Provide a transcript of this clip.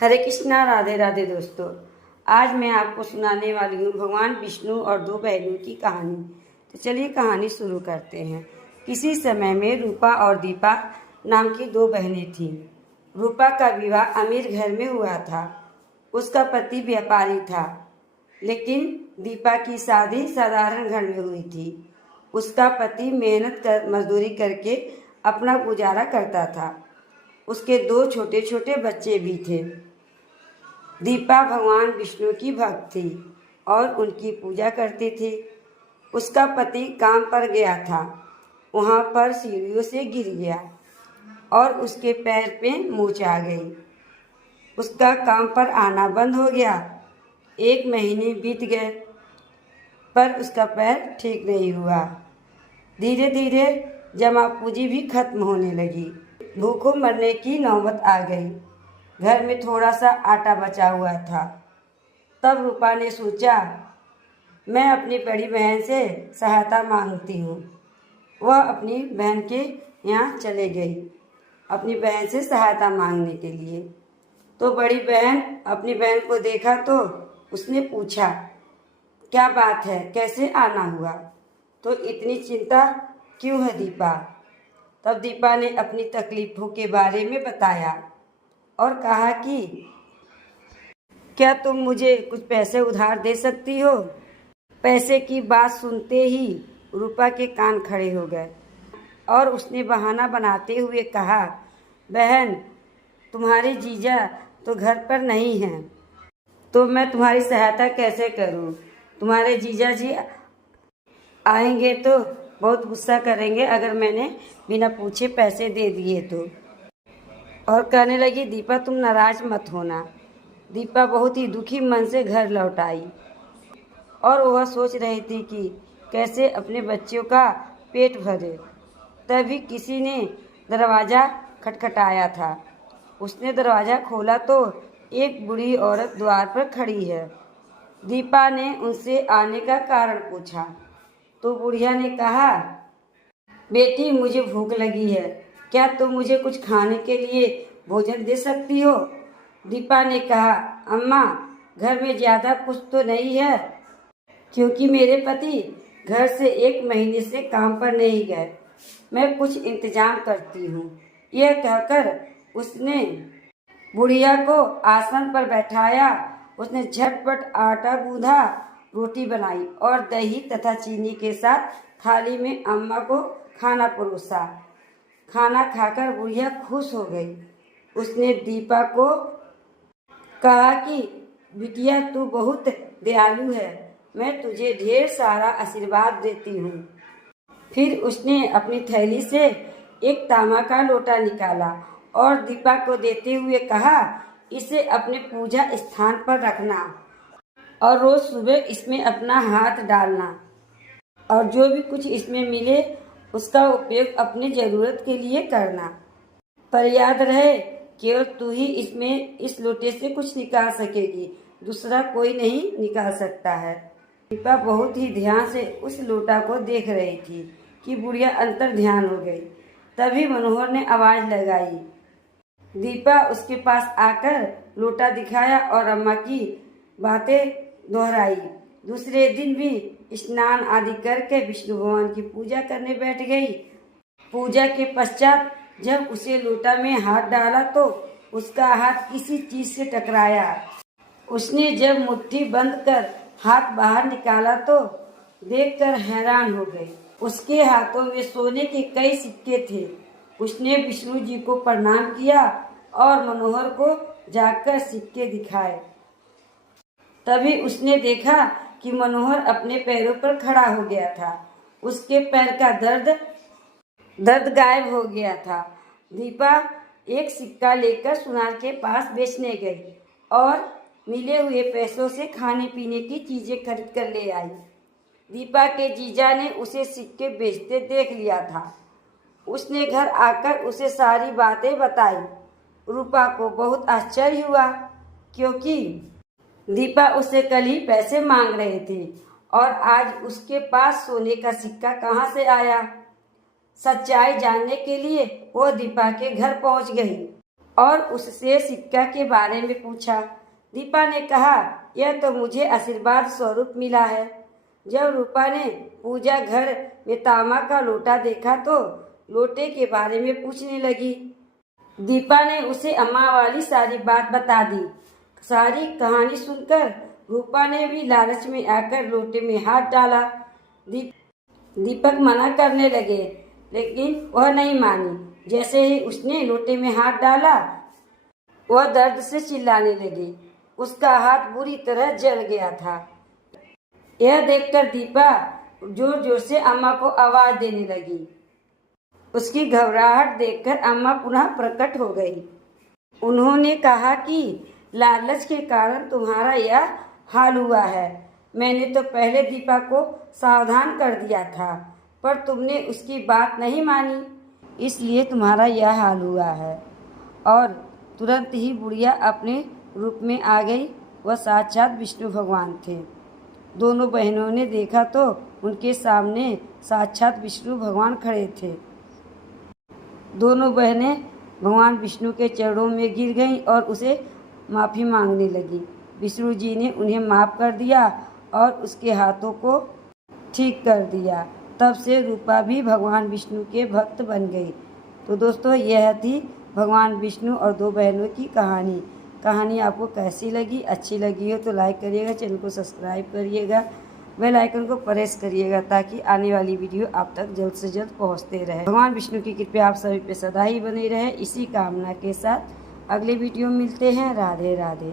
हरे कृष्णा, राधे राधे दोस्तों। आज मैं आपको सुनाने वाली हूँ भगवान विष्णु और दो बहनों की कहानी। तो चलिए कहानी शुरू करते हैं। किसी समय में रूपा और दीपा नाम की दो बहनें थीं। रूपा का विवाह अमीर घर में हुआ था। उसका पति व्यापारी था, लेकिन दीपा की शादी साधारण घर में हुई थी। उसका पति मेहनत कर मजदूरी करके अपना गुजारा करता था। उसके दो छोटे छोटे बच्चे भी थे। दीपा भगवान विष्णु की भक्त थी और उनकी पूजा करती थी। उसका पति काम पर गया था। वहाँ पर सीढ़ियों से गिर गया और उसके पैर पे मोच आ गई। उसका काम पर आना बंद हो गया। 1 महीने बीत गए, पर उसका पैर ठीक नहीं हुआ। धीरे धीरे जमा पूंजी भी खत्म होने लगी। भूखों मरने की नौबत आ गई। घर में थोड़ा सा आटा बचा हुआ था। तब रूपा ने सोचा, मैं अपनी बड़ी बहन से सहायता मांगती हूँ। वह अपनी बहन के यहाँ चले गई अपनी बहन से सहायता मांगने के लिए। तो बड़ी बहन अपनी बहन को देखा तो उसने पूछा, क्या बात है, कैसे आना हुआ? तो इतनी चिंता क्यों है दीपा? तब दीपा ने अपनी तकलीफों के बारे में बताया और कहा कि क्या तुम मुझे कुछ पैसे उधार दे सकती हो? पैसे की बात सुनते ही रूपा के कान खड़े हो गए और उसने बहाना बनाते हुए कहा, बहन, तुम्हारे जीजा तो घर पर नहीं हैं, तो मैं तुम्हारी सहायता कैसे करूं? तुम्हारे जीजा जी आएंगे तो बहुत गुस्सा करेंगे अगर मैंने बिना पूछे पैसे दे दिए तो। और कहने लगी, दीपा तुम नाराज मत होना। दीपा बहुत ही दुखी मन से घर लौट आई और वह सोच रही थी कि कैसे अपने बच्चों का पेट भरे। तभी किसी ने दरवाज़ा खटखटाया था। उसने दरवाज़ा खोला तो एक बूढ़ी औरत द्वार पर खड़ी है। दीपा ने उनसे आने का कारण पूछा तो बुढ़िया ने कहा, बेटी, मुझे भूख लगी है, क्या तुम मुझे कुछ खाने के लिए भोजन दे सकती हो? दीपा ने कहा, अम्मा, घर में ज़्यादा कुछ तो नहीं है, क्योंकि मेरे पति घर से 1 महीने से काम पर नहीं गए। मैं कुछ इंतजाम करती हूँ। यह कहकर उसने बुढ़िया को आसन पर बैठाया। उसने झटपट आटा गूंथा, रोटी बनाई और दही तथा चीनी के साथ थाली में अम्मा को खाना परोसा। खाना खाकर बुढ़िया खुश हो गई। उसने दीपा को कहा कि बिटिया, तू बहुत दयालु है, मैं तुझे ढेर सारा आशीर्वाद देती हूँ। फिर उसने अपनी थैली से एक तांबा का लोटा निकाला और दीपा को देते हुए कहा, इसे अपने पूजा स्थान पर रखना और रोज सुबह इसमें अपना हाथ डालना और जो भी कुछ इसमें मिले उसका उपयोग अपनी ज़रूरत के लिए करना। पर याद रहे, केवल तू ही इसमें इस लोटे से कुछ निकाल सकेगी, दूसरा कोई नहीं निकाल सकता है। दीपा बहुत ही ध्यान से उस लोटा को देख रही थी कि बुढ़िया अंतर ध्यान हो गई। तभी मनोहर ने आवाज़ लगाई। दीपा उसके पास आकर लोटा दिखाया और अम्मा की बातें दोहराई। दूसरे दिन भी स्नान आदि करके विष्णु भगवान की पूजा करने बैठ गई। पूजा के पश्चात जब उसे लोटा में हाथ डाला तो उसका हाथ किसी चीज से टकराया। उसने जब मुट्ठी बंद कर हाथ बाहर निकाला तो देखकर हैरान हो गई। उसके हाथों में सोने के कई सिक्के थे। उसने विष्णु जी को प्रणाम किया और मनोहर को जाकर सिक्के दिखाए। तभी उसने देखा कि मनोहर अपने पैरों पर खड़ा हो गया था। उसके पैर का दर्द गायब हो गया था। दीपा एक सिक्का लेकर सुनार के पास बेचने गई और मिले हुए पैसों से खाने पीने की चीजें खरीद कर ले आई। दीपा के जीजा ने उसे सिक्के बेचते देख लिया था। उसने घर आकर उसे सारी बातें बताई। रूपा को बहुत आश्चर्य हुआ, क्योंकि दीपा उससे कल ही पैसे मांग रही थी और आज उसके पास सोने का सिक्का कहाँ से आया। सच्चाई जानने के लिए वो दीपा के घर पहुँच गई। और उससे सिक्का के बारे में पूछा। दीपा ने कहा, यह तो मुझे आशीर्वाद स्वरूप मिला है। जब रूपा ने पूजा घर में तांबा का लोटा देखा तो लोटे के बारे में पूछने लगी। दीपा ने उसे अम्मा वाली सारी बात बता दी। सारी कहानी सुनकर रूपा ने भी लालच में आकर लोटे में हाथ डाला। दीपक मना करने लगे, लेकिन वह नहीं मानी। जैसे ही उसने लोटे में हाथ डाला, वह दर्द से चिल्लाने लगी। उसका हाथ बुरी तरह जल गया था। यह देखकर दीपा जोर जोर से अम्मा को आवाज देने लगी। उसकी घबराहट देखकर अम्मा पुनः प्रकट हो गई। उन्होंने कहा कि लालच के कारण तुम्हारा यह हाल हुआ है। मैंने तो पहले दीपा को सावधान कर दिया था, पर तुमने उसकी बात नहीं मानी, इसलिए तुम्हारा यह हाल हुआ है। और तुरंत ही बुढ़िया अपने रूप में आ गई। वह साक्षात विष्णु भगवान थे। दोनों बहनों ने देखा तो उनके सामने साक्षात विष्णु भगवान खड़े थे। दोनों बहनें भगवान विष्णु के चरणों में गिर गईं और उसे माफ़ी मांगने लगी। विष्णु जी ने उन्हें माफ़ कर दिया और उसके हाथों को ठीक कर दिया। तब से रूपा भी भगवान विष्णु के भक्त बन गई। तो दोस्तों, यह थी भगवान विष्णु और दो बहनों की कहानी। कहानी आपको कैसी लगी? अच्छी लगी हो तो लाइक करिएगा, चैनल को सब्सक्राइब करिएगा, बेल आइकन को प्रेस करिएगा ताकि आने वाली वीडियो आप तक जल्द से जल्द पहुंचते रहे। भगवान विष्णु की कृपा आप सभी पे सदा ही बनी रहे। इसी कामना के साथ अगले वीडियो मिलते हैं। राधे राधे।